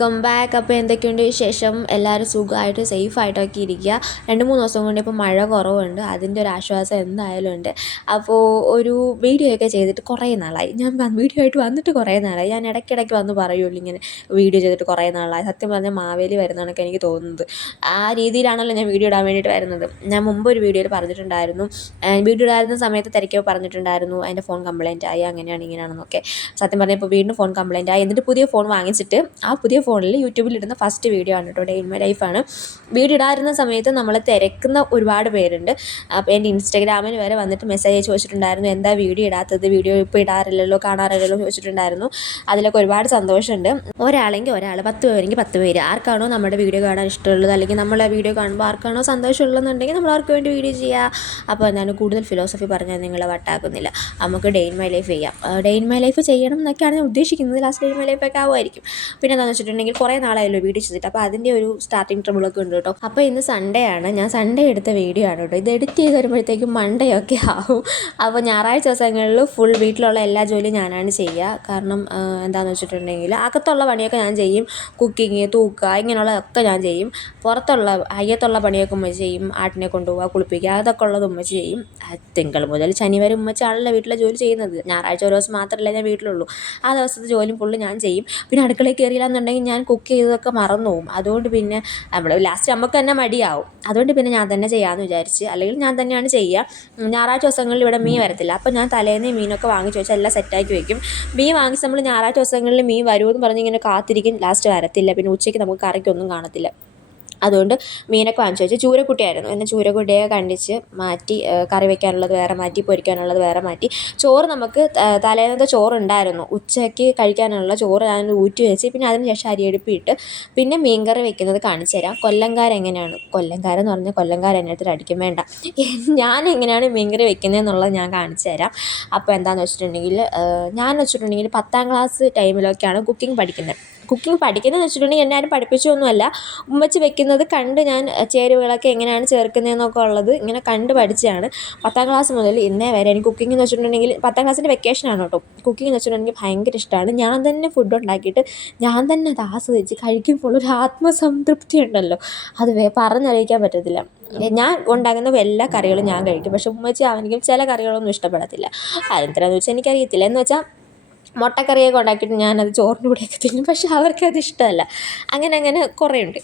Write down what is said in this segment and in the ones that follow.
Welcome back. അപ്പോൾ എന്തൊക്കെയുണ്ട് വിശേഷം? എല്ലാവരും സുഖമായിട്ട് സേഫായിട്ടൊക്കെ ഇരിക്കുക രണ്ട് മൂന്ന് ദിവസം കൊണ്ട് ഇപ്പോൾ മഴ കുറവുണ്ട്. അതിന്റെ ഒരു ആശ്വാസം എന്തായാലും ഉണ്ട്. അപ്പോൾ ഒരു വീഡിയോ ഒക്കെ ചെയ്തിട്ട് കുറേ നാളായി. ഞാൻ വീഡിയോ ആയിട്ട് വന്നിട്ട് കുറേ നാളായി. ഞാൻ ഇടയ്ക്കിടയ്ക്ക് വന്ന് പറയുള്ളൂ ഇങ്ങനെ വീഡിയോ ചെയ്തിട്ട് കുറേ നാളായി. സത്യം പറഞ്ഞാൽ മാവേലി വരുന്നതാണൊക്കെ എനിക്ക് തോന്നുന്നത്. ആ രീതിയിലാണല്ലോ ഞാൻ വീഡിയോ ഇടാൻ വേണ്ടിയിട്ട് വരുന്നത്. ഞാൻ മുമ്പ് ഒരു വീഡിയോയിൽ പറഞ്ഞിട്ടുണ്ടായിരുന്നു. വീഡിയോ ഇടായിരുന്ന സമയത്ത് തിരക്കോ പറഞ്ഞിട്ടുണ്ടായിരുന്നു. എന്റെ ഫോൺ കംപ്ലയിന്റ് ആയി അങ്ങനെയാണ് ഇങ്ങനെയാണെന്നൊക്കെ. സത്യം പറഞ്ഞാൽ ഇപ്പോൾ വീണ്ടും ഫോൺ കംപ്ലയിന്റ് ആയി എന്നിട്ട് പുതിയ ഫോൺ വാങ്ങിച്ചിട്ട് ആ പുതിയ ഫോണിൽ യൂട്യൂബിൽ ഇടുന്ന ഫസ്റ്റ് വീഡിയോ ആണ് കേട്ടോ ഡേ ഇൻ മൈ ലൈഫാണ് വീഡിയോ ഇടാറുന്ന സമയത്ത് നമ്മളെ തിരക്കുന്ന ഒരുപാട് പേരുണ്ട്. അപ്പോൾ എന്റെ ഇൻസ്റ്റാഗ്രാമിൽ വരെ വന്നിട്ട് മെസ്സേജ് ചോദിച്ചിട്ടുണ്ടായിരുന്നു എന്താ വീഡിയോ ഇടാത്തത്? വീഡിയോ ഇപ്പോൾ ഇടാറില്ലല്ലോ കാണാറില്ലല്ലോ? ചോദിച്ചിട്ടുണ്ടായിരുന്നു. അതിലൊക്കെ ഒരുപാട് സന്തോഷമുണ്ട്. ഒരാളെങ്കിൽ ഒരാൾ പത്ത് പേരെങ്കിൽ പത്ത് പേര്. ആർക്കാണോ നമ്മുടെ വീഡിയോ കാണാൻ ഇഷ്ടമുള്ളത്? അല്ലെങ്കിൽ നമ്മളെ വീഡിയോ കാണുമ്പോൾ ആർക്കാണോ സന്തോഷമുള്ളതെന്നുണ്ടെങ്കിൽ നമ്മൾ അവർക്ക് വേണ്ടി വീഡിയോ ചെയ്യുക അപ്പോൾ എന്താണ് കൂടുതൽ ഫിലോസഫി പറഞ്ഞാൽ നിങ്ങളെ വട്ടാക്കുന്നില്ല. നമുക്ക് ഡേ ഇൻ മൈ ലൈഫ് ചെയ്യാം. ഡേ ഇൻ മൈ ലൈഫ് ചെയ്യണം എന്നൊക്കെയാണ് ഞാൻ ഉദ്ദേശിക്കുന്നത്. ലാസ്റ്റ് ഡേ ഇൻ മൈ ലൈഫൊക്കെ ആവുമായിരിക്കും. പിന്നെ എന്താണെന്ന് വെച്ചിട്ടുണ്ടെങ്കിൽ കുറേ നാളായല്ലോ വീഡിയോ ചെയ്തിട്ട് അപ്പോൾ അതിന്റെ ഒരു സ്റ്റാർട്ടിങ് ട്രബിളൊക്കെ ഉണ്ട് കേട്ടോ. അപ്പോൾ ഇന്ന് സൺഡേ ആണ്. ഞാൻ സൺഡേ എടുത്ത വീഡിയോ ആണ് കേട്ടോ. ഇത് എഡിറ്റ് ചെയ്ത് വരുമ്പോഴത്തേക്കും മൺഡേ ഒക്കെ ആവും. അപ്പോൾ ഞായറാഴ്ച ദിവസങ്ങളിൽ ഫുൾ വീട്ടിലുള്ള എല്ലാ ജോലിയും ഞാനാണ് ചെയ്യുക. കാരണം എന്താന്ന് വെച്ചിട്ടുണ്ടെങ്കിൽ അകത്തുള്ള പണിയൊക്കെ ഞാൻ ചെയ്യും. കുക്കിങ് തൂക്കുക ഇങ്ങനെയുള്ളതൊക്കെ ഞാൻ ചെയ്യും. പുറത്തുള്ള അയ്യത്തുള്ള പണിയൊക്കെ ഉമ്മ ചെയ്യും. ആട്ടിനെ കൊണ്ടുപോവുക കുളിപ്പിക്കുക അതൊക്കെ ഉള്ളത് ഉമ്മ ചെയ്യും. തിങ്കൾ മുതൽ ശനി വരെ ഉമ്മച്ചാണല്ലോ വീട്ടിലെ ജോലി ചെയ്യുന്നത്. ഞായറാഴ്ച ഒരു ദിവസം മാത്രമല്ല ഞാൻ വീട്ടിലുള്ളൂ. ആ ദിവസത്തെ ജോലിയും ഫുള്ള് ഞാൻ ചെയ്യും. പിന്നെ അടുക്കളയിൽ കയറിയില്ല എന്നുണ്ടെങ്കിൽ ഞാൻ കുക്ക് ചെയ്തതൊക്കെ മറന്നു പോകും അതുകൊണ്ട് പിന്നെ നമ്മൾ ലാസ്റ്റ് നമുക്ക് തന്നെ മടിയാവും. അതുകൊണ്ട് പിന്നെ ഞാൻ തന്നെ ചെയ്യാമെന്ന് വിചാരിച്ച് അല്ലെങ്കിൽ ഞാൻ തന്നെയാണ് ചെയ്യുക ഞായറാഴ്ച ദിവസങ്ങളിൽ ഇവിടെ മീൻ വരത്തില്ല. അപ്പോൾ ഞാൻ തലേന്ന് മീനൊക്കെ വാങ്ങിച്ച് വെച്ചാൽ എല്ലാം സെറ്റാക്കി വെക്കും. മീൻ വാങ്ങിച്ച് നമ്മൾ ഞായറാഴ്ച ദിവസങ്ങളിൽ മീൻ വരുമെന്ന് പറഞ്ഞ് ഇങ്ങനെ കാത്തിരിക്കും. ലാസ്റ്റ് വരത്തില്ല. പിന്നെ ഉച്ചയ്ക്ക് നമുക്ക് കറിക്കൊന്നും കാണത്തില്ല. അതുകൊണ്ട് മീനൊക്കെ വാങ്ങിച്ചു വെച്ച് ചൂരക്കുട്ടിയായിരുന്നു. എന്നെ ചൂരക്കുട്ടിയെ കണ്ടിച്ച് മാറ്റി കറി വെക്കാനുള്ളത് വേറെ മാറ്റി പൊരിക്കാനുള്ളത് വേറെ മാറ്റി. ചോറ് നമുക്ക് തലേന്നത്തെ ചോറുണ്ടായിരുന്നു. ഉച്ചയ്ക്ക് കഴിക്കാനുള്ള ചോറ് ഞാൻ ഊറ്റി വെച്ച് പിന്നെ അതിന് ശേഷം അരിയെടുപ്പിട്ട് പിന്നെ മീൻകറി വെക്കുന്നത് കാണിച്ചു തരാം. കൊല്ലംകാരൻ എങ്ങനെയാണ്? കൊല്ലംകാരെന്ന് പറഞ്ഞാൽ കൊല്ലംകാരൻ എന്നെ അടുത്ത് അടിക്കും വേണ്ട. ഞാൻ എങ്ങനെയാണ് മീൻകറി വെക്കുന്നതെന്നുള്ളത് ഞാൻ കാണിച്ചു തരാം. അപ്പോൾ എന്താണെന്ന് വെച്ചിട്ടുണ്ടെങ്കിൽ ഞാൻ വെച്ചിട്ടുണ്ടെങ്കിൽ പത്താം ക്ലാസ് ടൈമിലൊക്കെയാണ് കുക്കിംഗ് പഠിക്കുന്നത്. കുക്കിംഗ് പഠിക്കുന്നതെന്ന് വെച്ചിട്ടുണ്ടെങ്കിൽ എന്നെ ആരും പഠിപ്പിച്ചൊന്നുമല്ല. ഉമ്മച്ച് വെക്കുന്നത് കണ്ട് ഞാൻ ചേരുവകളൊക്കെ എങ്ങനെയാണ് ചേർക്കുന്നതെന്നൊക്കെ ഉള്ളത് ഇങ്ങനെ കണ്ട് പഠിച്ചതാണ്. പത്താം ക്ലാസ് മുതൽ ഇന്നേ വരെ എനിക്ക് കുക്കിംഗ് എന്ന് വെച്ചിട്ടുണ്ടെങ്കിൽ പത്താം ക്ലാസ്സിന്റെ വെക്കേഷനാണ് കേട്ടോ. കുക്കിംഗ് എന്ന് വെച്ചിട്ടുണ്ടെങ്കിൽ ഭയങ്കര ഇഷ്ടമാണ്. ഞാൻ തന്നെ ഫുഡ് ഉണ്ടാക്കിയിട്ട് ഞാൻ തന്നെ അത് ആസ്വദിച്ച് കഴിക്കുമ്പോൾ ഒരു ആത്മസംതൃപ്തി ഉണ്ടല്ലോ. അത് പറഞ്ഞറിയിക്കാൻ പറ്റത്തില്ല. ഞാൻ ഉണ്ടാക്കുന്ന എല്ലാ കറികളും ഞാൻ കഴിക്കും. പക്ഷെ ഉമ്മച്ചി അവനിക്കും ചില കറികളൊന്നും ഇഷ്ടപ്പെടത്തില്ല. അതെന്തിനാന്ന് വെച്ചാൽ എനിക്കറിയത്തില്ല. എന്ന് വെച്ചാൽ മുട്ടക്കറിയൊക്കെ ഉണ്ടാക്കിയിട്ട് ഞാനത് ചോറിന്റെ കൂടെയൊക്കെ തിന്നും. പക്ഷെ അവർക്കത് ഇഷ്ടമല്ല. അങ്ങനെ അങ്ങനെ കുറേ ഉണ്ട്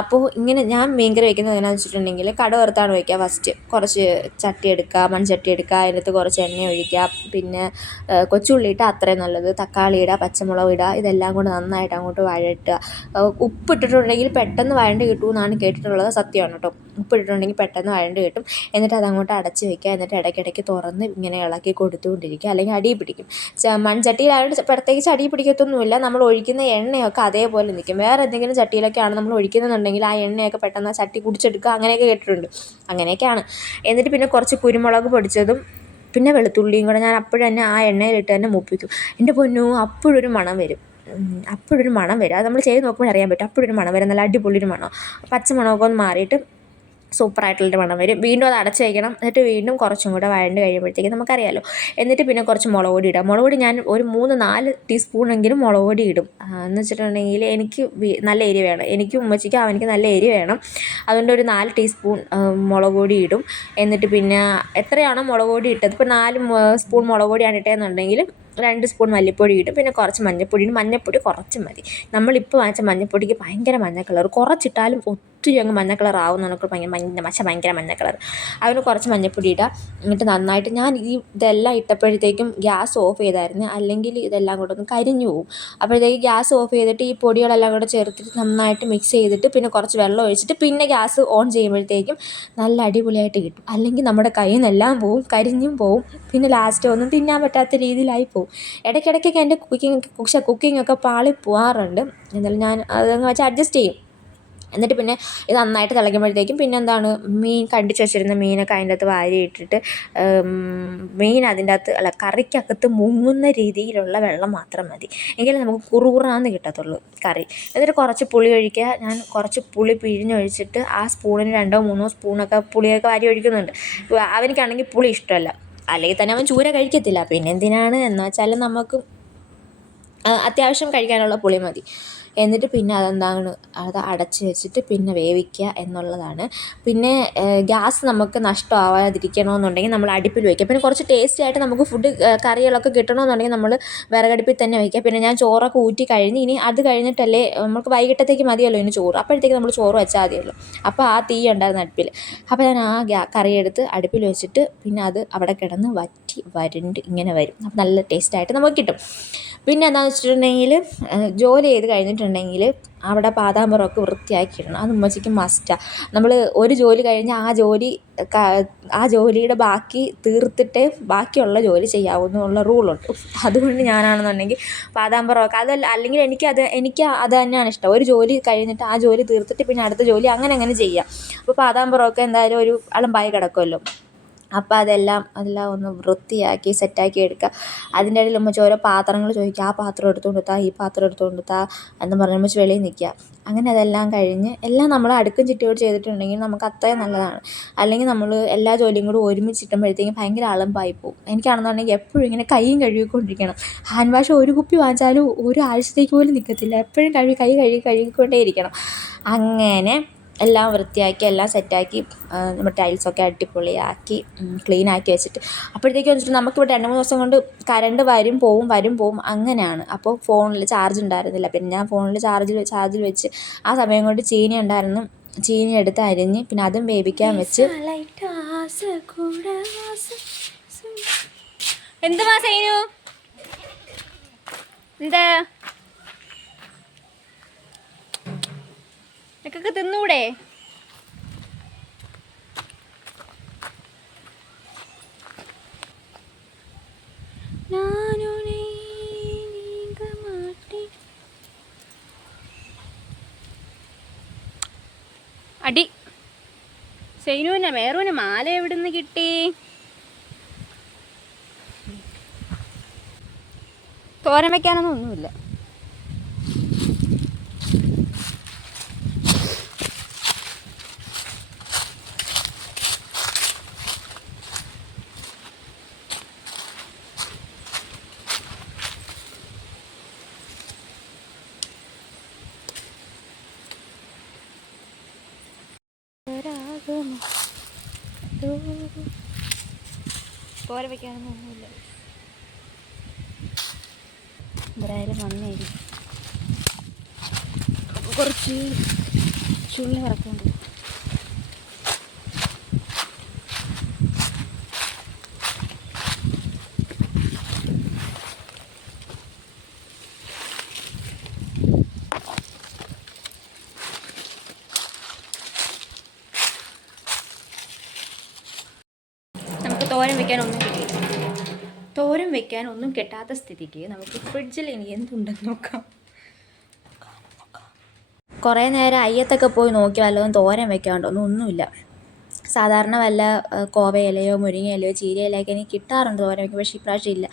അപ്പോൾ ഇങ്ങനെ ഞാൻ മീൻകറി വയ്ക്കുന്നത് എങ്ങനെയാണെന്ന് വെച്ചിട്ടുണ്ടെങ്കിൽ കട വറുത്താണ് വയ്ക്കുക ഫസ്റ്റ്. കുറച്ച് ചട്ടി എടുക്കുക മൺചട്ടി എടുക്കുക അതിനകത്ത് കുറച്ച് എണ്ണ ഒഴിക്കുക. പിന്നെ കൊച്ചുള്ളി ഇട്ടാൽ അത്രയും നല്ലത്. തക്കാളി ഇടുക പച്ചമുളക് ഇടുക. ഇതെല്ലാം കൂടെ നന്നായിട്ട് അങ്ങോട്ട് വഴറ്റുക. ഉപ്പ് ഇട്ടിട്ടുണ്ടെങ്കിൽ പെട്ടെന്ന് വഴണ്ട് കിട്ടുമെന്നാണ് കേട്ടിട്ടുള്ളത്. സത്യമാണ് കേട്ടോ. ഉപ്പിട്ടിട്ടുണ്ടെങ്കിൽ പെട്ടെന്ന് വഴണ്ട് കിട്ടും. എന്നിട്ട് അതങ്ങോട്ട് അടച്ച് വെക്കുക. എന്നിട്ട് ഇടയ്ക്കിടയ്ക്ക് തുറന്ന് ഇങ്ങനെ ഇളക്കി കൊടുത്തുകൊണ്ടിരിക്കുക. അല്ലെങ്കിൽ അടി പിടിക്കും. മൺചട്ടിയിലായതുകൊണ്ട് പ്രത്യേകിച്ച് അടി പിടിക്കത്തൊന്നുമില്ല. നമ്മൾ ഒഴിക്കുന്ന എണ്ണയൊക്കെ അതേപോലെ നിൽക്കും. വേറെ എന്തെങ്കിലും ചട്ടിയിലൊക്കെയാണ് നമ്മൾ ഒഴിക്കുന്നുണ്ടെങ്കിൽ ആ എണ്ണയൊക്കെ പെട്ടെന്ന് ആ ചട്ടി കുടിച്ചെടുക്കുക. അങ്ങനെയൊക്കെ കേട്ടിട്ടുണ്ട്. അങ്ങനെയൊക്കെയാണ്. എന്നിട്ട് പിന്നെ കുറച്ച് കുരുമുളക് പൊടിച്ചതും പിന്നെ വെളുത്തുള്ളിയും കൂടെ ഞാൻ അപ്പോഴും തന്നെ ആ എണ്ണയിലിട്ട് തന്നെ മൂപ്പിക്കും. എന്റെ പൊന്നു അപ്പോഴൊരു മണം വരും. അപ്പോഴൊരു മണം വരും. അത് നമ്മൾ ചെയ്ത് നോക്കുമ്പോൾ അറിയാൻ പറ്റും. അപ്പോഴൊരു മണം വരും. നല്ല അടിപൊളി ഒരു മണം. പച്ചമണമൊക്കെ ഒന്ന് മാറിയിട്ട് സൂപ്പറായിട്ടുള്ളൊരു മണം വരും. വീണ്ടും അത് അടച്ച് വയ്ക്കണം എന്നിട്ട് വീണ്ടും കുറച്ചും കൂടെ വഴണ്ട് കഴിയുമ്പോഴത്തേക്ക് നമുക്കറിയാലോ. എന്നിട്ട് പിന്നെ കുറച്ച് മുളക് പൊടി ഇടാം. മുളക് പൊടി ഞാൻ ഒരു മൂന്ന് നാല് ടീസ്പൂണെങ്കിലും മുളക് പൊടി ഇടും. എന്ന് വെച്ചിട്ടുണ്ടെങ്കിൽ എനിക്ക് നല്ല എരി വേണം. എനിക്കും ഉമ്മച്ചിക്കും അവനിക്ക് നല്ല എരി വേണം. അതുകൊണ്ട് ഒരു നാല് ടീസ്പൂൺ മുളക് പൊടി ഇടും. എന്നിട്ട് പിന്നെ എത്രയാണോ മുളക് പൊടി ഇട്ടത്. ഇപ്പോൾ നാല് സ്പൂൺ മുളക് പൊടിയാണ് ഇട്ടതെന്നുണ്ടെങ്കിൽ രണ്ട് സ്പൂൺ മല്ലിപ്പൊടി ഇടും. പിന്നെ കുറച്ച് മഞ്ഞൾപ്പൊടി ഇടും. മഞ്ഞൾപ്പൊടി കുറച്ച് മതി. നമ്മളിപ്പോൾ വാങ്ങിച്ച മഞ്ഞൾപ്പൊടിക്ക് ഭയങ്കര മഞ്ഞ കളർ കുറച്ചിട്ടാലും ഒത്തിരി അങ്ങ് മഞ്ഞ കളർ ആവും നമുക്ക് ഭയങ്കര മഞ്ഞ മച്ച ഭയങ്കര മഞ്ഞ കളർ അതിന് കുറച്ച് മഞ്ഞപ്പൊടി ഇടുക എന്നിട്ട് നന്നായിട്ട് ഞാൻ ഈ ഇതെല്ലാം ഇട്ടപ്പോഴത്തേക്കും ഗ്യാസ് ഓഫ് ചെയ്തായിരുന്നു. അല്ലെങ്കിൽ ഇതെല്ലാം കൂടെ ഒന്ന് കരിഞ്ഞു പോകും അപ്പോഴത്തേക്ക് ഗ്യാസ് ഓഫ് ചെയ്തിട്ട് ഈ പൊടികളെല്ലാം കൂടെ ചേർത്തിട്ട് നന്നായിട്ട് മിക്സ് ചെയ്തിട്ട് പിന്നെ കുറച്ച് വെള്ളം ഒഴിച്ചിട്ട് പിന്നെ ഗ്യാസ് ഓൺ ചെയ്യുമ്പോഴത്തേക്കും നല്ല അടിപൊളിയായിട്ട് കിട്ടും. അല്ലെങ്കിൽ നമ്മുടെ കയ്യിൽ നിന്നെല്ലാം പോവും കരിഞ്ഞും പോവും. പിന്നെ ലാസ്റ്റ് ഒന്നും തിന്നാൻ പറ്റാത്ത രീതിയിലായി പോവും. ഇടയ്ക്കിടയ്ക്കൊക്കെ എന്റെ കുക്കിംഗ് കുക്കിംഗ് ഒക്കെ പാളി പോകാറുണ്ട് എന്നാലും ഞാൻ അതങ്ങ് വെച്ച് അഡ്ജസ്റ്റ് ചെയ്യും. എന്നിട്ട് പിന്നെ ഇത് നന്നായിട്ട് തിളയ്ക്കുമ്പോഴത്തേക്കും പിന്നെ എന്താണ് മീൻ കണ്ടിച്ച് വെച്ചിരുന്ന മീനൊക്കെ അതിന്റെ അകത്ത് വാരി ഇട്ടിട്ട് മീൻ അതിന്റെ അകത്ത് അല്ല കറിക്കകത്ത് മുങ്ങുന്ന രീതിയിലുള്ള വെള്ളം മാത്രം മതി. എങ്കിലും നമുക്ക് കുറുകുറാന്ന് കിട്ടത്തുള്ളൂ കറി. എന്നിട്ട് കുറച്ച് പുളി ഒഴിക്കുക. ഞാൻ കുറച്ച് പുളി പിഴിഞ്ഞൊഴിച്ചിട്ട് ആ സ്പൂണിന് രണ്ടോ മൂന്നോ സ്പൂണൊക്കെ പുളിയൊക്കെ വാരി ഒഴിക്കുന്നുണ്ട്. അവനിക്കാണെങ്കിൽ പുളി ഇഷ്ടമല്ല. അല്ലെങ്കിൽ തന്നെ അവൻ ചൂര കഴിക്കത്തില്ല. പിന്നെ എന്തിനാണ് എന്ന് വെച്ചാൽ നമുക്ക് അത്യാവശ്യം കഴിക്കാനുള്ള പുളി മതി. എന്നിട്ട് പിന്നെ അതെന്താണ് അത് അടച്ച് വെച്ചിട്ട് പിന്നെ വേവിക്കുക എന്നുള്ളതാണ്. പിന്നെ ഗ്യാസ് നമുക്ക് നഷ്ടമാവാതിരിക്കണമെന്നുണ്ടെങ്കിൽ നമ്മൾ അടുപ്പിൽ വയ്ക്കുക പിന്നെ കുറച്ച് ടേസ്റ്റി ആയിട്ട് നമുക്ക് ഫുഡ് കറികളൊക്കെ കിട്ടണമെന്നുണ്ടെങ്കിൽ നമ്മൾ വിറകടുപ്പിൽ തന്നെ വയ്ക്കുക പിന്നെ ഞാൻ ചോറൊക്കെ ഊറ്റി കഴിഞ്ഞ് ഇനി അത് കഴിഞ്ഞിട്ടല്ലേ നമുക്ക് വൈകിട്ടത്തേക്ക് മതിയല്ലോ ഇനി ചോറ്. അപ്പോഴത്തേക്ക് നമ്മൾ ചോറ് വെച്ചാൽ മതിയല്ലോ. അപ്പോൾ ആ തീ ഉണ്ടായിരുന്നു അടുപ്പിൽ. അപ്പോൾ ഞാൻ ആ ഗ്യാ കറിയെടുത്ത് അടുപ്പിൽ വെച്ചിട്ട് പിന്നെ അത് അവിടെ കിടന്ന് വറ്റി വരണ്ട് ഇങ്ങനെ വരും. അപ്പം നല്ല ടേസ്റ്റായിട്ട് നമുക്ക് കിട്ടും. പിന്നെ എന്താണെന്ന് വെച്ചിട്ടുണ്ടെങ്കിൽ ജോലി ചെയ്ത് കഴിഞ്ഞിട്ടുണ്ടെങ്കിൽ അവിടെ വൃത്തിയാക്കി വൃത്തിയാക്കിയിടണം. അത് ഉമ്മച്ചിക്ക് മസ്റ്റാണ് നമ്മൾ ഒരു ജോലി കഴിഞ്ഞാൽ ആ ജോലി ആ ജോലിയുടെ ബാക്കി തീർത്തിട്ടേ ബാക്കിയുള്ള ജോലി ചെയ്യാവൂ റൂളുണ്ട് അതുകൊണ്ട് ഞാനാണെന്നുണ്ടെങ്കിൽ പാതാമ്പുറമൊക്കെ അതല്ല അല്ലെങ്കിൽ എനിക്കത് എനിക്ക് അത് തന്നെയാണ് ഇഷ്ടം. ഒരു ജോലി കഴിഞ്ഞിട്ട് ആ ജോലി തീർത്തിട്ട് പിന്നെ അടുത്ത ജോലി അങ്ങനെ അങ്ങനെ ചെയ്യാം. അപ്പോൾ പാതാമ്പുറമൊക്കെ എന്തായാലും ഒരു അലമ്പായി കിടക്കുമല്ലോ. അപ്പോൾ അതെല്ലാം എല്ലാം ഒന്ന് വൃത്തിയാക്കി സെറ്റാക്കി എടുക്കുക അതിന്റെ ഇടയിൽ ഉമ്മച്ചി ഓരോ പാത്രങ്ങൾ ചോദിക്കുക ആ പാത്രം എടുത്തുകൊണ്ട് താ ഈ പാത്രം എടുത്തുകൊണ്ട് താ എന്ന് പറഞ്ഞ് ഉമ്മച്ചി വെളിയിൽ നിൽക്കുക. അങ്ങനെ അതെല്ലാം കഴിഞ്ഞ് എല്ലാം നമ്മൾ അടുക്കും ചിട്ടയോട് ചെയ്തിട്ടുണ്ടെങ്കിൽ നമുക്ക് അത്രയും നല്ലതാണ്. അല്ലെങ്കിൽ നമ്മൾ എല്ലാ ജോലിയും കൂടി ഒരുമിച്ച് ഇട്ടുമ്പോഴത്തേക്കും ഭയങ്കര അളമ്പായി പോകും. എനിക്കാണെന്നുണ്ടെങ്കിൽ എപ്പോഴും ഇങ്ങനെ കൈയും കഴുകിക്കൊണ്ടിരിക്കണം. ഹാൻഡ് വാഷ് ഒരു കുപ്പി വാങ്ങിച്ചാലും ഒരു ആഴ്ചത്തേക്ക് പോലും നിൽക്കത്തില്ല. എപ്പോഴും കഴുകി കൈ കഴുകി കഴുകിക്കൊണ്ടേ ഇരിക്കണം അങ്ങനെ എല്ലാം വൃത്തിയാക്കി എല്ലാം സെറ്റാക്കി നമ്മൾ ടൈൽസൊക്കെ അടിപൊളിയാക്കി ക്ലീനാക്കി വെച്ചിട്ട്. അപ്പോഴത്തേക്കും വെച്ചിട്ട് നമുക്കിവിടെ രണ്ട് മൂന്ന് ദിവസം കൊണ്ട് കറണ്ട് വരും പോവും വരും പോവും അങ്ങനെയാണ്. അപ്പോൾ ഫോണിൽ ചാർജ് ഉണ്ടായിരുന്നില്ല. പിന്നെ ഞാൻ ഫോണിൽ ചാർജിൽ ചാർജിൽ വെച്ച് ആ സമയം കൊണ്ട് ചീനി ഉണ്ടായിരുന്നു. ചീനി എടുത്ത് അരിഞ്ഞ് പിന്നെ അതും വേവിക്കാൻ വെച്ച്. എന്തുവാ സൈനു? എന്താ? നിനക്കൊക്കെ തിന്നൂടെ? അടി. സൈനുവിനെ മേറുവിന് മാല എവിടുന്ന് കിട്ടി? തോരൻ വെക്കാനൊന്നും ഒന്നുമില്ല. തോരൻ വയ്ക്കാനൊന്നും ഒന്നുമില്ല. എന്തായാലും വന്നേരി. കുറച്ച് ചുള്ളി വറക്കുന്നുണ്ട് നമുക്ക് തോരൻ വെക്കാൻ ഒന്നും കിട്ടിയില്ല തോരൻ വെക്കാൻ ഒന്നും കിട്ടാത്ത സ്ഥിതിക്ക് നമുക്ക് ഫ്രിഡ്ജിൽ ഇനി എന്തുണ്ടെന്ന് നോക്കാം. കുറേ നേരം അയ്യത്തൊക്കെ പോയി നോക്കി തോരൻ തോരൻ വെക്കാണ്ടോന്നും ഒന്നുമില്ല സാധാരണ വല്ല കോവ ഇലയോ മുരിങ്ങ ഇലയോ ചീര ഇലയൊക്കെ എനിക്ക് കിട്ടാറുണ്ട് തോരൻ വയ്ക്കും പക്ഷേ ഇപ്രാവശ്യം ഇല്ല.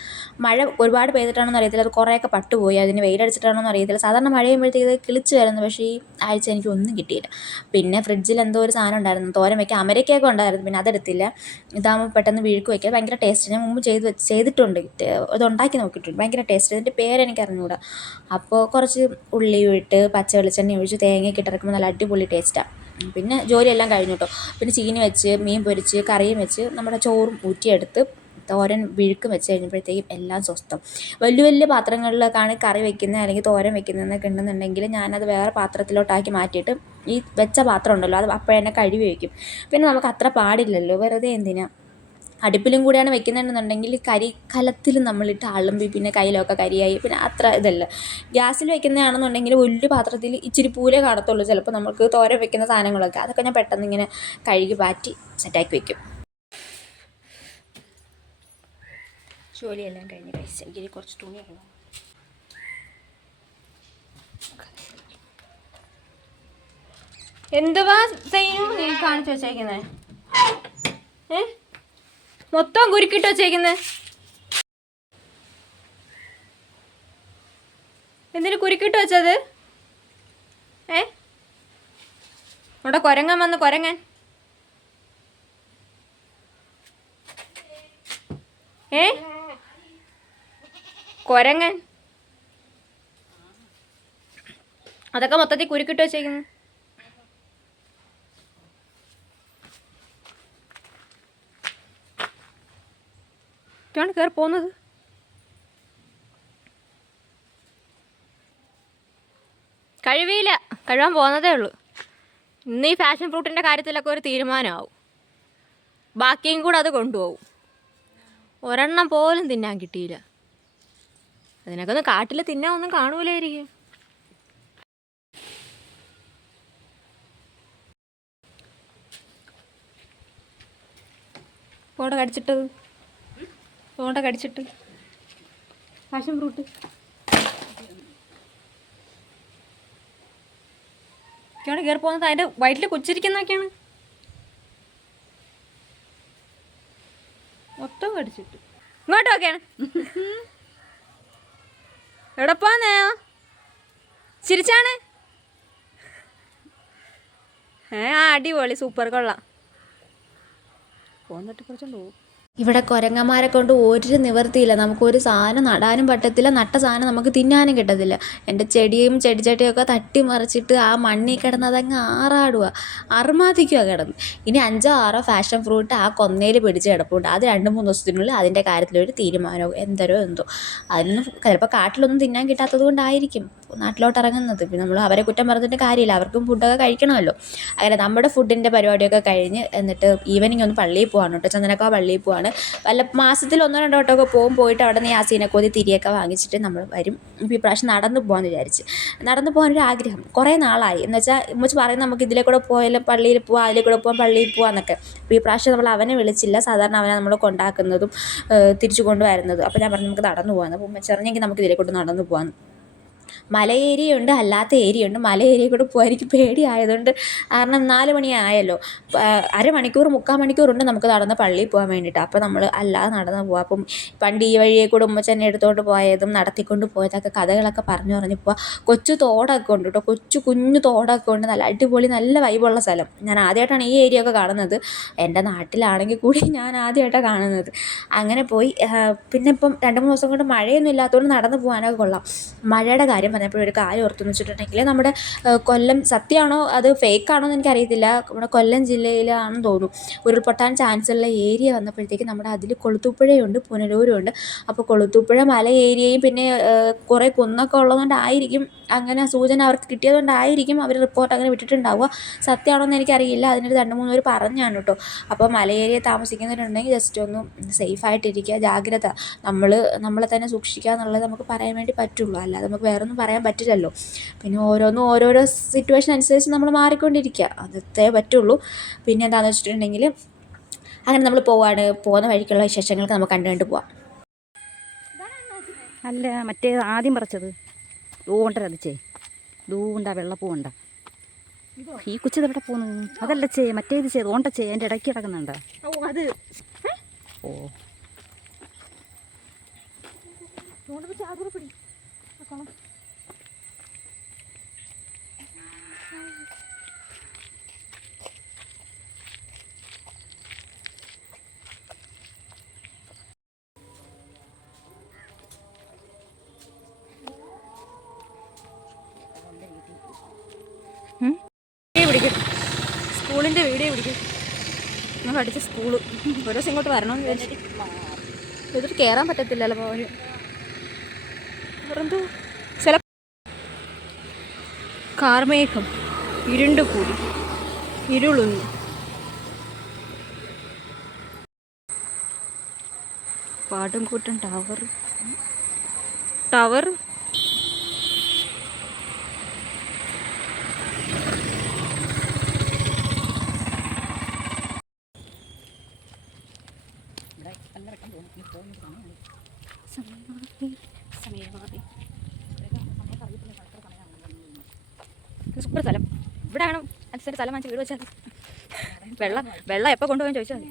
മഴ ഒരുപാട് പെയ്തിട്ടാണെന്ന് അറിയത്തില്ല. അത് കുറേയൊക്കെ പട്ടുപോയി. അതിന് വെയിലടിച്ചിട്ടാണോന്ന് അറിയത്തില്ല. സാധാരണ മഴ ചെയ്യുമ്പോഴത്തേക്ക് കിളിച്ച് വരുന്നു. പക്ഷേ ഈ ആഴ്ച എനിക്ക് ഒന്നും കിട്ടിയില്ല. പിന്നെ ഫ്രിഡ്ജിൽ എന്തോ ഒരു സാധനം ഉണ്ടായിരുന്നു. തോരൻ വയ്ക്കാൻ അമരക്കയൊക്കെ ഉണ്ടായിരുന്നു. പിന്നെ അതെടുത്തില്ല. ഇതാകുമ്പോൾ പെട്ടെന്ന് വീഴ്ക്ക് വയ്ക്കുക ഭയങ്കര ടേസ്റ്റ് ഞാൻ മുമ്പ് ചെയ്ത് ചെയ്തിട്ടുണ്ട്. ഇത് ഉണ്ടാക്കി നോക്കിയിട്ടുണ്ട്. ഭയങ്കര ടേസ്റ്റ് ഇതിന്റെ പേരെനിക്ക് അറിഞ്ഞുകൂടാ അപ്പോൾ കുറച്ച് ഉള്ളിയും ഇട്ട് പച്ച വെളിച്ചെണ്ണ ഒഴിച്ച് തേങ്ങയൊക്കെ ഇട്ടിറക്കുമ്പോൾ നല്ല അടിപൊളി ടേസ്റ്റാണ് പിന്നെ ജോലിയെല്ലാം കഴിഞ്ഞു കേട്ടോ പിന്നെ ചീനി വെച്ച് മീൻ പൊരിച്ച് കറിയും വെച്ച് നമ്മുടെ ചോറും ഊറ്റിയെടുത്ത് തോരൻ വിഴുക്കും വെച്ച് കഴിഞ്ഞപ്പോഴത്തേക്കും എല്ലാം സ്വസ്ഥം. വലിയ വലിയ പാത്രങ്ങളിലൊക്കെയാണ് കറി വെക്കുന്നത് അല്ലെങ്കിൽ തോരൻ വെക്കുന്നതെന്നൊക്കെ ഉണ്ടെന്നുണ്ടെങ്കിൽ ഞാനത് വേറെ പാത്രത്തിലോട്ടാക്കി മാറ്റിയിട്ട് ഈ വെച്ച പാത്രം ഉണ്ടല്ലോ അത് അപ്പോഴന്നെ കഴുകി വയ്ക്കും പിന്നെ നമുക്ക് അത്ര പാടില്ലല്ലോ വെറുതെ എന്തിനാ? അടുപ്പിലും കൂടെയാണ് വെക്കുന്നതെന്നുണ്ടെങ്കിൽ കരി കലത്തിൽ നമ്മളിട്ട് അളുമ്പി പിന്നെ കയ്യിലൊക്കെ കരിയായി പിന്നെ അത്ര ഇതല്ല. ഗ്യാസിൽ വെക്കുന്നതാണെന്നുണ്ടെങ്കിൽ വലിയ പാത്രത്തിൽ ഇച്ചിരി പൂരേ കാണത്തുള്ളൂ. ചിലപ്പോൾ നമുക്ക് തോര വെക്കുന്ന സാധനങ്ങളൊക്കെ അതൊക്കെ ഞാൻ പെട്ടെന്ന് ഇങ്ങനെ കഴുകി പാറ്റി സെറ്റാക്കി വെക്കും. ജോലിയെല്ലാം കഴിഞ്ഞ് കഴിച്ച് എനിക്ക് കുറച്ച് തുണിയാണ് എന്തുവാ കാണിച്ചു വെച്ചേക്കുന്നേ. ഏ? മൊത്തം കുരുക്കിട്ട് ചെയ്യുന്നത് എന്തിനു കുരുക്കിട്ട് വെച്ചത്? ഏ? അവിടെ കൊരങ്ങൻ വന്ന് കൊരങ്ങൻ. ഏ? കൊരങ്ങൻ. അതൊക്കെ മൊത്തത്തിൽ കുരുക്കിട്ട് വെച്ചേക്കുന്നു. ഇതാണ് കയറി പോകുന്നത്? കഴിവില്ല കഴിവാൻ പോകുന്നതേ ഉള്ളൂ. ഇന്ന് ഈ ഫാഷൻ ഫ്രൂട്ടിന്റെ കാര്യത്തിലൊക്കെ ഒരു തീരുമാനമാവും. ബാക്കിയും കൂടെ അത് കൊണ്ടുപോകും. ഒരെണ്ണം പോലും തിന്നാൻ കിട്ടിയില്ല. അതിനൊക്കെ കാട്ടിൽ തിന്നാൻ ഒന്നും കാണൂലായിരിക്കും. പോട കടിച്ചിട്ടത്? പോണ്ട കടിച്ചിട്ട്. Passion fruit. ഒക്കെയാണ് കയറി പോകുന്നത് അതിന്റെ വയറ്റിൽ കൊച്ചിരിക്കുന്നൊക്കെയാണ് മൊത്തം കടിച്ചിട്ട്. ഇങ്ങോട്ട് നോക്കിയാണ്. എവിടെ പോന്നേ? ചിരിച്ചാണ്. ഏ ആ അടിപൊളി സൂപ്പർ കൊള്ളാം. പോന്നിട്ട് കുറച്ചുകൊണ്ട് പോകും ഇവിടെ കുരങ്ങന്മാരെ കൊണ്ട് ഒരു നിവർത്തിയില്ല നമുക്കൊരു സാധനം നടാനും പറ്റത്തില്ല. നട്ട സാധനം നമുക്ക് തിന്നാനും കിട്ടത്തില്ല. എന്റെ ചെടിയും ചെടിച്ചട്ടിയൊക്കെ തട്ടി മറിച്ചിട്ട് ആ മണ്ണിൽ കിടന്നതങ്ങ് ആറാടുക അറുമാതിക്കുക കിടന്ന്. ഇനി അഞ്ചോ ആറോ ഫാഷൻ ഫ്രൂട്ട് ആ കൊന്നയിൽ പിടിച്ച് കിടപ്പുണ്ട്. അത് രണ്ട് മൂന്ന് ദിവസത്തിനുള്ളിൽ അതിന്റെ കാര്യത്തിലൊരു തീരുമാനവും എന്തരോ എന്തോ. അതിനൊന്നും ചിലപ്പോൾ കാട്ടിലൊന്നും തിന്നാൻ കിട്ടാത്തത് കൊണ്ടായിരിക്കും നാട്ടിലോട്ട് ഇറങ്ങുന്നത്. പിന്നെ നമ്മൾ അവരെ കുറ്റം പറഞ്ഞിട്ട് കാര്യമില്ല. അവർക്കും ഫുഡൊക്കെ കഴിക്കണമല്ലോ. അങ്ങനെ നമ്മുടെ ഫുഡിന്റെ പരിപാടിയൊക്കെ കഴിഞ്ഞ് എന്നിട്ട് ഈവനിങ് ഒന്ന് പള്ളിയിൽ പോവാണ് ചന്ദനക്കാ പള്ളിയിൽ പള്ളിയിൽ പോവാണ് വല്ല മാസത്തിൽ ഒന്നോ രണ്ടോ വട്ടമൊക്കെ പോകും പോയിട്ട് അവിടെ നിന്ന് യാസീനക്കോതി തിരിയൊക്കെ വാങ്ങിച്ചിട്ട് നമ്മൾ വരും. ഈ പ്രാവശ്യം നടന്നു പോകാമെന്ന് വിചാരിച്ച്. നടന്നു പോകാനൊരു ആഗ്രഹം. കുറേ നാളായി. എന്ന് വെച്ചാൽ ഉമ്മച്ച് പറയുന്നത് നമുക്ക് ഇതിലെ കൂടെ പോയാലും പള്ളിയിൽ പോവാം അതിലെ കൂടെ പോകാം പള്ളിയിൽ പോവാന്നൊക്കെ അപ്പോൾ ഈ പ്രാവശ്യം നമ്മൾ അവനെ വിളിച്ചില്ല. സാധാരണ അവനെ നമ്മൾ കൊണ്ടാക്കുന്നതും തിരിച്ചു കൊണ്ടുവരുന്നതും. അപ്പോൾ ഞാൻ പറഞ്ഞു നമുക്ക് നടന്നു പോകാമെന്ന് അപ്പോൾ ഉമ്മച്ചറിഞ്ഞെങ്കിൽ നമുക്ക് ഇതിലെ കൂടെ നടന്നു പോകാമെന്ന് മല ഉണ്ട് അല്ലാത്ത ഏരിയയുണ്ട് മല ഏരിയ കൂടെ പോകാൻ എനിക്ക് പേടിയായതുകൊണ്ട് കാരണം നാല് മണിയായല്ലോ അരമണിക്കൂർ മുക്കാൽ മണിക്കൂറുണ്ട് നമുക്ക് നടന്ന് പള്ളിയിൽ പോകാൻ വേണ്ടിയിട്ട്. അപ്പോൾ നമ്മൾ അല്ലാതെ നടന്ന് പോവാം. അപ്പം പണ്ട് ഈ വഴിയെ കൂടെ ഉമ്മച്ചനെ എടുത്തോണ്ട് പോയതും നടത്തിക്കൊണ്ട് പോയതൊക്കെ കഥകളൊക്കെ പറഞ്ഞു പറഞ്ഞു പോവാം. കൊച്ചു തോടൊക്കെ ഉണ്ട് കേട്ടോ. കൊച്ചു കുഞ്ഞു തോടൊക്കെ ഉണ്ട്. നല്ല അടിപൊളി നല്ല വൈബുള്ള സ്ഥലം. ഞാൻ ആദ്യമായിട്ടാണ് ഈ ഏരിയ ഒക്കെ കാണുന്നത്. എന്റെ നാട്ടിലാണെങ്കിൽ കൂടി ഞാൻ ആദ്യമായിട്ടാണ് കാണുന്നത്. അങ്ങനെ പോയി പിന്നെ ഇപ്പം രണ്ട് മൂന്ന് ദിവസം കൊണ്ട് മഴയൊന്നും ഇല്ലാത്തതുകൊണ്ട് നടന്ന് പോകാനൊക്കെ കൊള്ളാം. മഴയുടെ കാര്യം പറഞ്ഞപ്പോൾ ഒരു കാര്യം ഓർത്തെന്ന് വെച്ചിട്ടുണ്ടെങ്കിൽ നമ്മുടെ കൊല്ലം സത്യമാണോ അത് ഫേക്കാണോ എന്ന് എനിക്കറിയത്തില്ല. നമ്മുടെ കൊല്ലം ജില്ലയിലാണെന്ന് തോന്നുന്നു ഉരുൾപൊട്ടാൻ ചാൻസ് ഉള്ള ഏരിയ വന്നപ്പോഴത്തേക്ക് നമ്മുടെ അതിൽ കൊളുത്തുപ്പുഴയുണ്ട് പുനലൂരുണ്ട്. അപ്പോൾ കൊളുത്തുപ്പുഴ മല ഏരിയയും പിന്നെ കുറേ കുന്നൊക്കെ ഉള്ളതുകൊണ്ടായിരിക്കും അങ്ങനെ സൂചന അവർക്ക് കിട്ടിയതുകൊണ്ടായിരിക്കും അവർ റിപ്പോർട്ട് അങ്ങനെ വിട്ടിട്ടുണ്ടാവുക. സത്യമാണോ എന്ന് എനിക്കറിയില്ല. അതിനൊരു രണ്ട് മൂന്ന് പേര് പറഞ്ഞാണ് കേട്ടോ. അപ്പോൾ മല ഏരിയ താമസിക്കുന്നവരുണ്ടെങ്കിൽ ജസ്റ്റ് ഒന്ന് സേഫായിട്ടിരിക്കുക ജാഗ്രത. നമ്മൾ നമ്മളെ തന്നെ സൂക്ഷിക്കുക എന്നുള്ളത് നമുക്ക് പറയാൻ വേണ്ടി പറ്റുള്ളൂ. അല്ലാതെ നമുക്ക് വേറെ ഒന്നും പറയാൻ പറ്റില്ലല്ലോ. പിന്നെ ഓരോന്നും ഓരോരോ സിറ്റുവേഷൻ അനുസരിച്ച് നമ്മൾ മാറിക്കൊണ്ടിരിക്കുക. അതേ പറ്റുള്ളൂ. പിന്നെ എന്താണെന്ന് വെച്ചിട്ടുണ്ടെങ്കിൽ അങ്ങനെ നമ്മൾ പോവാണ്. പോകുന്ന വഴിക്കുള്ള വിശേഷങ്ങൾക്ക് നമുക്ക് കണ്ടുകൊണ്ട് പോവാം. അല്ല മറ്റേ ആദ്യം പറിച്ചത്? ദൂണ്ടരതിച്ചേ ദൂണ്ട വെള്ളപ്പൂണ്ട ഈ കൊച്ചത് എവിടെ പോന്നു? അതല്ല ചേ മറ്റേത് ചേ ഓണ്ട ചേ എന്റെ ഇടയ്ക്ക് കിടക്കുന്നുണ്ട്? ഓ അത്. ഓ. വീഡിയോ സ്കൂളിന്റെ വീഡിയോ പിടിക്കും. ഞാൻ പഠിച്ച സ്കൂൾ ഒരു ദിവസം ഇങ്ങോട്ട് വരണമെന്ന് വിചാരിച്ചു. ഇതിട്ട് കയറാൻ പറ്റത്തില്ലല്ലോ പോര് വെറുതെ ചില കാർമേഘം ഇരുണ്ടു കൂടി ഇരുളുന്നു. പാടും കൂട്ടം ടവർ ടവർ സൂപ്പർ സ്ഥലം. ഇവിടെ വേണം അനുസരിച്ച് സ്ഥലം വാങ്ങിച്ച് വീട് വെച്ചാൽ വെള്ളം വെള്ളം എപ്പോൾ കൊണ്ടുപോകാൻ ചോദിച്ചാൽ മതി.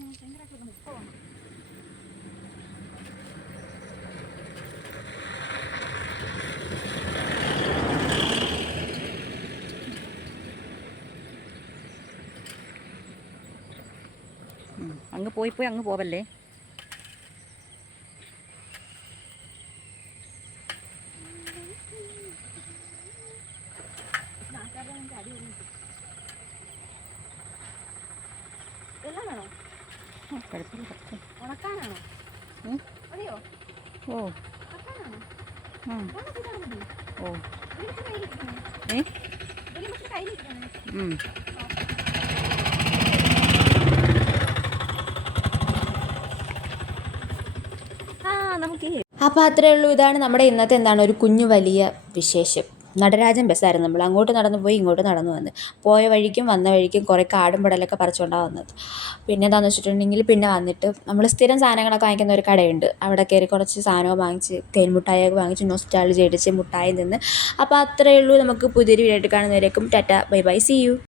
അങ്ങ് പോയി പോയി അങ്ങ് പോവല്ലേ കുഴപ്പമില്ല പത്ത്. ഉണക്കാനാണോ ഉം. മതിയോ ഓ ഉണക്കാനാണോ ഉം. വെള്ളം ചെയ്താൽ മതി ഓ ഇതിലിട്ട് കയ്യിലിരിക്കണേ ഏ ഇതിലിട്ട് കയ്യിലിരിക്കണേ ഉം. ആ നമുക്ക് അപ്പോൾ അത്രയേ ഉള്ളൂ. ഇതാണ് നമ്മുടെ ഇന്നത്തെ എന്താണ് ഒരു കുഞ്ഞു വലിയ വിശേഷം. നടരാജൻ ബസ്സായിരുന്നു നമ്മൾ അങ്ങോട്ട് നടന്നു പോയി ഇങ്ങോട്ട് നടന്നു വന്ന്. പോയ വഴിക്കും വന്ന വഴിക്കും കുറേ കാടും പടലൊക്കെ പറിച്ചുകൊണ്ടാണ് വന്നത്. പിന്നെ എന്താണെന്ന് വെച്ചിട്ടുണ്ടെങ്കിൽ പിന്നെ വന്നിട്ട് നമ്മൾ സ്ഥിരം സാധനങ്ങളൊക്കെ വാങ്ങിക്കുന്ന ഒരു കടയുണ്ട്. അവിടെ കയറി കുറച്ച് സാധനമൊക്കെ വാങ്ങിച്ച് തേൻമുട്ടായൊക്കെ വാങ്ങിച്ച് നൊസ്റ്റാളജി അടിച്ച് മുട്ടായി നിന്ന് അപ്പോൾ അത്രയേ ഉള്ളൂ. നമുക്ക് പുതിയൊരു വീഡിയോ ആയിട്ട് കാണുന്നവരേക്കും tata. Bye bye. See you